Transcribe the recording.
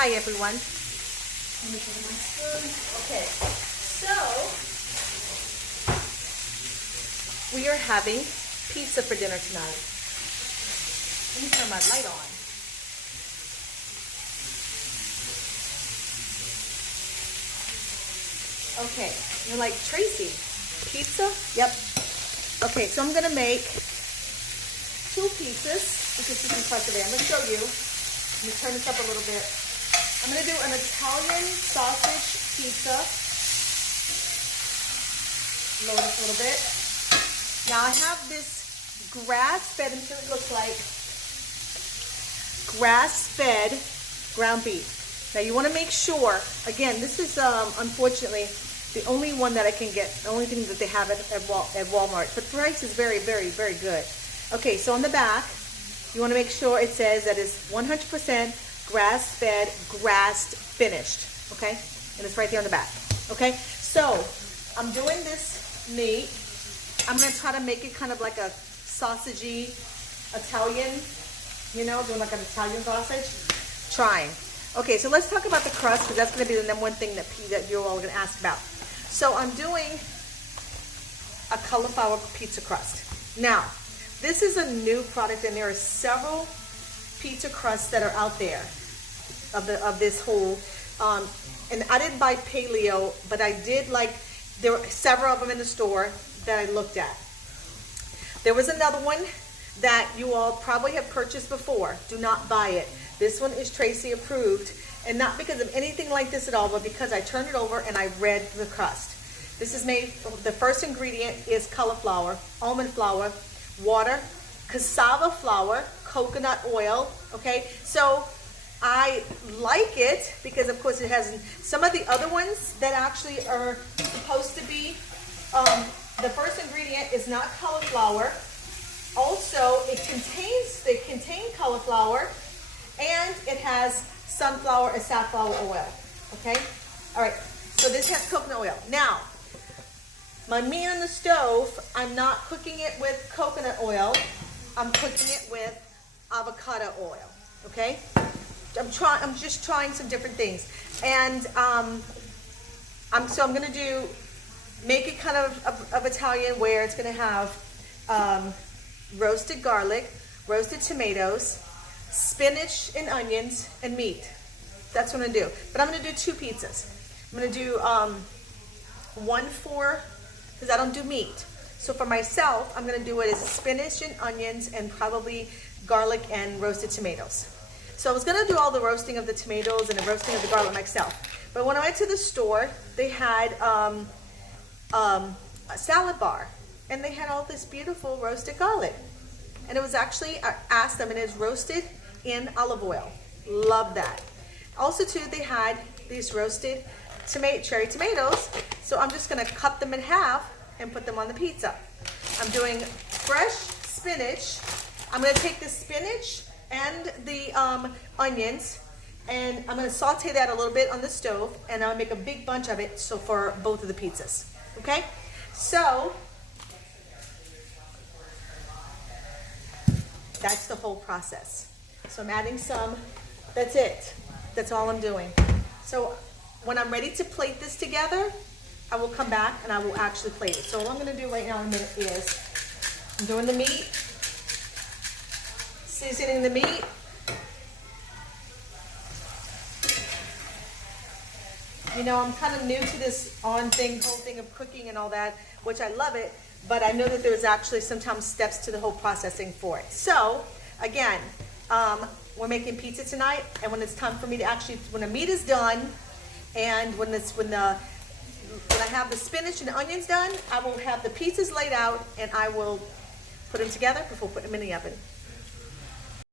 Hi everyone. Let me take my spoon. Okay, so we are having pizza for dinner tonight. Let me turn my light on. Okay, you're like, Tracy, pizza? Yep. Okay, so I'm gonna make two pizzas because this is part of it. I'm gonna show you. Let me turn this up a little bit. I'm gonna do an Italian sausage pizza. Lower this a little bit. Now I have this grass-fed, I'm sure it looks like, grass-fed ground beef. Now you wanna make sure, again, this is unfortunately the only one that I can get, the only thing that they have at Walmart. But the price is very, very, very good. Okay, so on the back, you wanna make sure it says that it's 100% grass-fed, grass-finished, okay? And it's right there on the back, okay? So, I'm doing this meat. I'm gonna try to make it kind of like a sausagey Italian, you know, doing like an Italian sausage. Trying. Okay, so let's talk about the crust, because that's gonna be the number one thing that you're all gonna ask about. So, I'm doing a cauliflower pizza crust. Now, this is a new product, and there are several pizza crusts that are out there of this whole, and I didn't buy paleo, but I did like, there were several of them in the store that I looked at. There was another one that you all probably have purchased before. Do not buy it. This one is Tracy approved, and not because of anything like this at all, but because I turned it over and I read the crust. This is made, the first ingredient is cauliflower, almond flour, water, cassava flour, coconut oil, okay? So I like it because of course it has some of the other ones that actually are supposed to be, the first ingredient is not cauliflower. Also, they contain cauliflower, and it has sunflower and safflower oil, okay? All right, so this has coconut oil. Now, my meat on the stove, I'm not cooking it with coconut oil. I'm cooking it with avocado oil, okay? I'm just trying some different things. And I'm gonna make it kind of Italian, where it's gonna have roasted garlic, roasted tomatoes, spinach and onions, and meat. That's what I'm gonna do. But I'm gonna do two pizzas. I'm gonna do one for, because I don't do meat. So for myself, I'm gonna do it as spinach and onions and probably garlic and roasted tomatoes. So I was gonna do all the roasting of the tomatoes and the roasting of the garlic myself. But when I went to the store, they had a salad bar, and they had all this beautiful roasted garlic. And it was actually, I asked them, and it is roasted in olive oil. Love that. Also too, they had these roasted cherry tomatoes. So I'm just gonna cut them in half and put them on the pizza. I'm doing fresh spinach. I'm gonna take the spinach and the onions, and I'm gonna saute that a little bit on the stove, and I'll make a big bunch of it so for both of the pizzas, okay? So, that's the whole process. So I'm adding some, that's it. That's all I'm doing. So when I'm ready to plate this together, I will come back and I will actually plate it. So what I'm gonna do right now in a minute is, I'm doing the meat, seasoning the meat. You know, I'm kind of new to this whole thing of cooking and all that, which I love it, but I know that there's actually sometimes steps to the whole processing for it. So, again, we're making pizza tonight, and when it's time for me to actually, when the meat is done, and when I have the spinach and the onions done, I will have the pizzas laid out, and I will put them together before putting them in the oven.